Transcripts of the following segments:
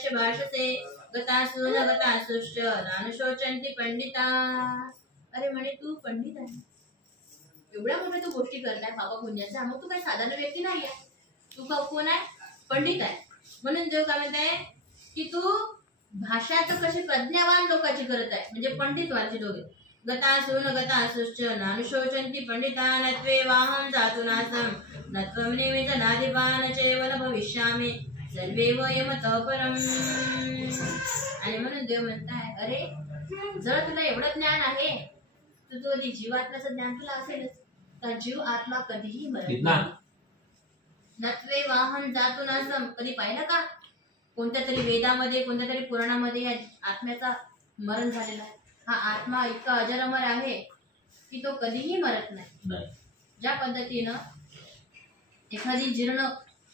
वाक्यस्य भाषसे गतासु न गतासुश्च नानुशोचन्ति पंडिता। अरे म्हणे तू पंडित आहे, एवढ्या मोठ्या तू गोष्टी करताय पाप पुण्याच्या, मग तू काही साधारण व्यक्ती नाही आहे, तू कोण आहे? पंडित आहे. म्हणून देव काय म्हणताय की तू भाषा तर कशी प्रज्ञावान लोकांची करत आहे, म्हणजे पंडित वारचे दोघे. गतासु न गतासुश्च नानुशोचन्ति पंडिता नत्वे वाहं जातु नासं नत्वं निमित्त नादिपान चैव न भविष्यामि सर्वे वयमतः परम्. आणि म्हणून देव म्हणताय अरे जर तुला एवढं ज्ञान आहे तर तू आधी जीवात्म्याचं ज्ञान तुला असेलच. तर जीव आत्मा कधीही मरत नाही. नत्वे वाहन जातु नासं कधी पाहिलं का कोणत्या तरी वेदामध्ये कोणत्या तरी पुराणामध्ये या आत्म्याचा मरण झालेला आहे? हा आत्मा इतका अजरामर आहे की तो कधीही मरत नाही. ज्या पद्धतीनं एखादी जीर्ण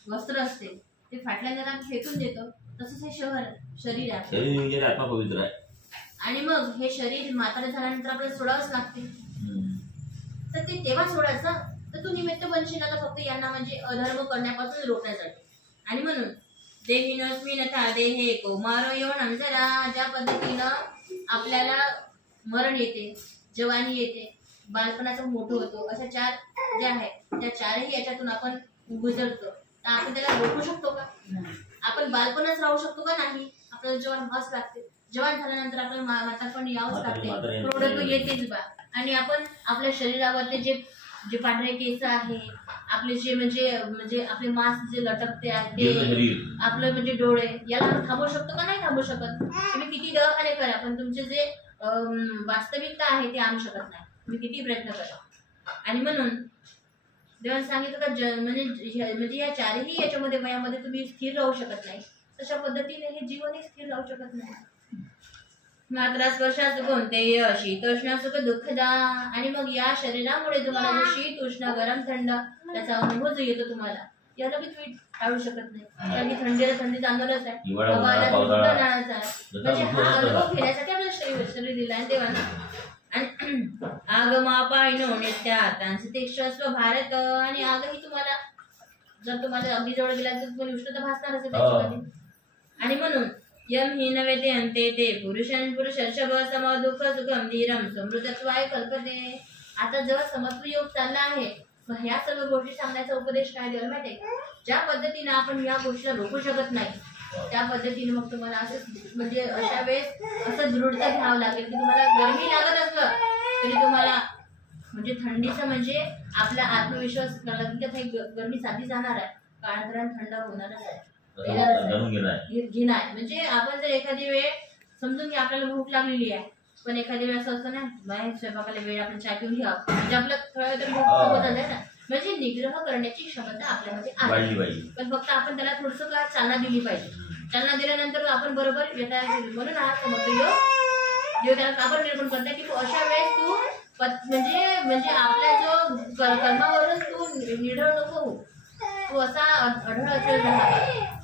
वस्त्र असते ते फाटल्यानंतर आपण फेकून देतो, तसंच हे शरीर आहे, आत्मा पवित्र आहे. आणि मग हे शरीर म्हातारे झाल्यानंतर आपल्याला सोडावंच लागते. तर ते तेव्हा सोडायचं तर तू निमित्त बनशील आता फक्त यांना म्हणजे अधर्म करण्यापासून रोखण्यासाठी. आणि म्हणून देहिनस्मिन् यथा देहे कौमारो यौवनं जरा, ज्या पद्धतीनं आपल्याला मरण येते, जवानी येते, बालपणाचं मोठं होतो, अशा चार ज्या आहेत त्या चारही याच्यातून आपण गुजरतो. तर आपण त्याला रोखू शकतो का? आपण बालपणच राहू शकतो का? नाही. आपल्याला जवान व्हावंच लागते, जवान झाल्यानंतर आपल्याला म्हातारपण यावंच लागते, प्रौढत्व येतेच बा. आणि आपण आपल्या शरीरावरती जे पांढरे केस आहे, आपले जे म्हणजे आपले मांस जे लटकते आहे, आपलं म्हणजे डोळे, याला आपण थांबवू शकतो का? नाही थांबवू शकत. तुम्ही किती दवाखाने करा पण तुमचे जे वास्तविकता आहे ते आणू शकत नाही, तुम्ही किती प्रयत्न करा. आणि म्हणून देवाने सांगितलं का म्हणजे या चारही याच्यामध्ये वयामध्ये तुम्ही स्थिर राहू शकत नाही, तशा पद्धतीने हे जीवनही स्थिर राहू शकत नाही. मात्रा स्पर्शात कोणतेय शीतोष्ण सुख दुःखदा. आणि मग या शरीरामुळे तुम्हाला जो शीत उष्ण गरम थंड त्याचा अनुभव जो येतो तुम्हाला, याला बी तुम्ही टाळू शकत नाही. कारण की थंडीला थंडीचा आंदोलनच आहे, म्हणजे हा अनुभव घेण्यासाठी आपल्याला शरीर दिला आहे देवाने. आणि आगमापायनो नित्यातांसतेश्व भारत. आणि आगही तुम्हाला जर तुम्हाला अगदी जवळ गेला तर तुम्हाला उष्णता भासणार असेल त्याच्यामध्ये. आणि म्हणून यम हि नवेते अंते ते पुरुषं पुरुषर्षभ सम दुःख सुखम धीरम समृद्धत्वाय कल्पते. आता जेव्हा समत्व योग चालला आहे, मग ह्या सर्व गोष्टी सांगण्याचा उपदेश काय द्यायला माहिती? ज्या पद्धतीने आपण या गोष्टीला रोखू शकत नाही त्या पद्धतीने मग तुम्हाला असं म्हणजे अशा वेळेस असं दृढता घ्यावं लागेल की तुम्हाला गरमी लागत असलं तरी तुम्हाला म्हणजे थंडीचं म्हणजे आपला आत्मविश्वास गरमी साधी जाणार आहे, काळांतराने थंड होणारच आहे. घेणार म्हणजे आपण जर एखादी वेळ समजून की आपल्याला भूक लागलेली आहे, पण एखादी वेळ असं असतं ना बाहेर स्वयंपाकाला वेळ आपण चहा पिऊन घ्या म्हणजे आपलं थोडं तर भूक झालंय ना, म्हणजे निग्रह करण्याची क्षमता आपल्यामध्ये आहे. पण फक्त आपण त्याला थोडस का चालना दिली पाहिजे. चालना दिल्यानंतर आपण बरोबर येता. म्हणून हा समजतो त्याला काबर निर्माण करताय की अशा वेळेस तू म्हणजे आपल्या जो कर्मावरून तू निढळ नको हो, तू असा अढळ असेल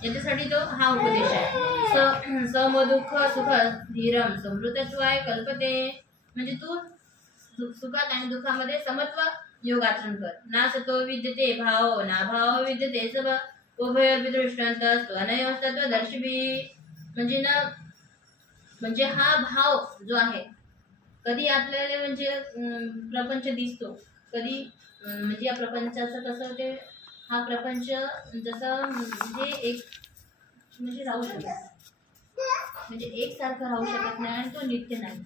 याच्यासाठी तो हा उपदेश आहे. सम दुःख सुख धीरम समृद्धत्वाय कल्पते. म्हणजे तू सुखात आणि दुःखामध्ये समत्व योग आचरण कर. ना सतो विद्यते भाव ना भाव विद्यते सब उभयोर्पि दृष्टांत स्वनयोस्तत्व दर्शिभी. म्हणजे हा भाव जो आहे कधी आपल्याला म्हणजे प्रपंच दिसतो, कधी म्हणजे या प्रपंचाचं कसं ते हा प्रपंच जसं म्हणजे एक म्हणजे राहू शकत म्हणजे एकसारखं राहू शकत नाही आणि तो नित्य नाही.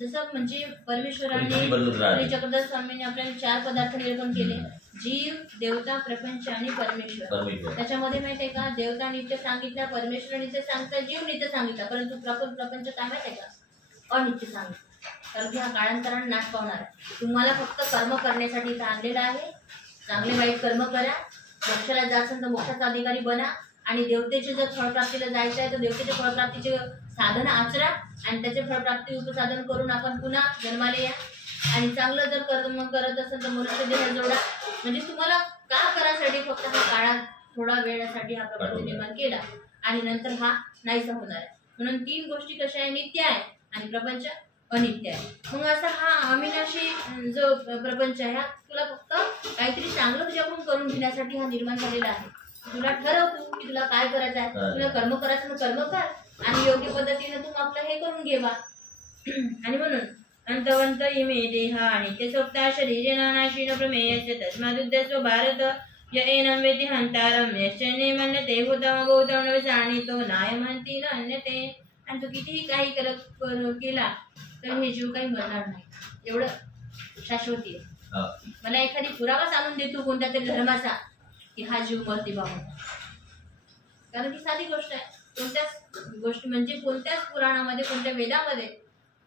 जसं म्हणजे परमेश्वराने चक्रधर स्वामींनी आपल्याला 4 पदार्थ निर्माण केले, जीव, देवता, प्रपंच आणि परमेश्वर. त्याच्यामध्ये माहिती आहे का देवता नित्य सांगितला, परमेश्वर नित्य सांगता, जीव नित्य सांगितला, परंतु प्रपंच काय माहिती आहे का अनित्य सांगितलं. कारण की हा काळांतराने नाश पावणार आहे. तुम्हाला फक्त कर्म करण्यासाठी इथं आणलेलं आहे. चांगले वाईट कर्म करा, मोक्षाला जायचं तर मोक्षाचा अधिकारी बना आणि देवतेचे जर फळप्राप्तीला जायचं आहे तर देवतेच्या फळप्राप्तीचे साधन आचरा आणि त्याचे फळप्राप्ती उपसाधन करून आपण पुन्हा जन्माला या. आणि चांगलं जर कर्म करत असेल तर मनुष्य देह जोडा. म्हणजे तुम्हाला का करासाठी फक्त हा काळात थोडा वेळासाठी हा प्रपंच निर्माण केला आणि नंतर हा नाहीसा होणार आहे. म्हणून 3 गोष्टी कशा आहे, नित्य आहे आणि प्रपंच अनित्य आहे. मग असा हा अविनाशी जो प्रपंच आहे हा तुला फक्त काहीतरी चांगलं तुझ्याकडून करून घेण्यासाठी हा निर्माण झालेला आहे. तुला ठरव तू की तुला काय करायचं आहे. तुला कर्म करायचं तर कर्म कर आणि योग्य पद्धतीने तू आपलं हे करून घेवा. आणि म्हणून अंतवंत इमे देहा नित्य सोप्ता शरीरेण नाशिन प्रमेयस्य तस्मादुद्देशो भारत य एनं वेति हंतारम यश्चने मन्यते भूतम गौतम नवसानितो नाय म्हणती न अन्यते. आणि तू कितीही काही केला तर हे जीव काही मरणार नाही, एवढं शाश्वती आहे. मला एखादी पुरावा सांगून दे तू कोणत्या तरी धर्माचा की हा जीव मरते बाबा, कारण की साधी गोष्ट आहे. कोणत्याच गोष्टी म्हणजे कोणत्याच पुराणामध्ये कोणत्या वेदामध्ये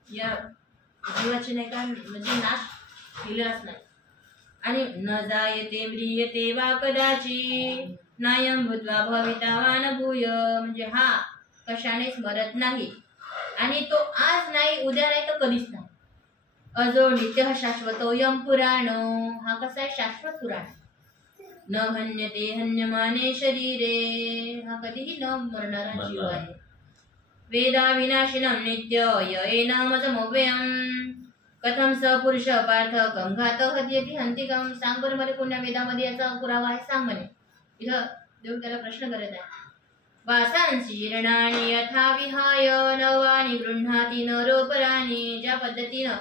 या जीवाचे नाही का म्हणजे नाश केलेलाच नाही. आणि न जायते म्रियते वा कदाचित नायं भूत्वा भविता वा न भूय, म्हणजे हा कशानेच मरत नाही आणि तो आज नाही उद्या नाही तर कधीच नाही. अजो नित्य शाश्वतो यम पुराण, हा कसा आहे शाश्वत पुराण. न हन्यते हन्यमाने शरीरे, हा कधीही न मरणारा जीव आहे. वेदा विनाशिनं नित्य य एनामजमव्ययम् कथम स पुरुष पार्थ कम घात हत्यति हंतिकम. सांग बरं मला कोणत्या वेदामध्ये याचा पुरावा आहे, सांग म्हणे. इथं देव त्याला प्रश्न करत आहे. वासांसी जीर्णानि यथा विहाय नवानि गृह्णाति नरोपराणि, ज्या पद्धतीनं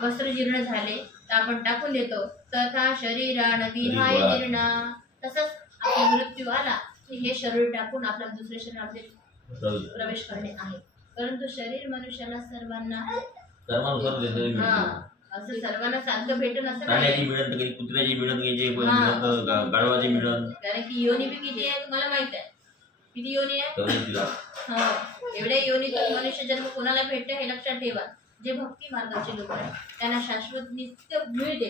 वस्त्र जीर्ण झाले तर आपण टाकून देतो, तथा शरीरान विहाय जीर्णा, तसंच आपला मृत्यू आला की हे शरीर टाकून आपल्या दुसऱ्या शरीरामध्ये प्रवेश करणे आहे. परंतु शरीर मनुष्याला सर्वांना असं सर्वांना साध्य भेटून असं नाही. कुत्र्याची मिळत, गाढवाची मिळत, कारण की योनी बी किती आहे तुम्हाला माहित आहे, किती योनी आहे. हा, एवढ्या योनीतून मनुष्य जन्म कोणाला भेटतं हे लक्षात ठेवा. जे भक्ती मार्गाचे लोक आहेत त्यांना शाश्वत नित्य मिळते.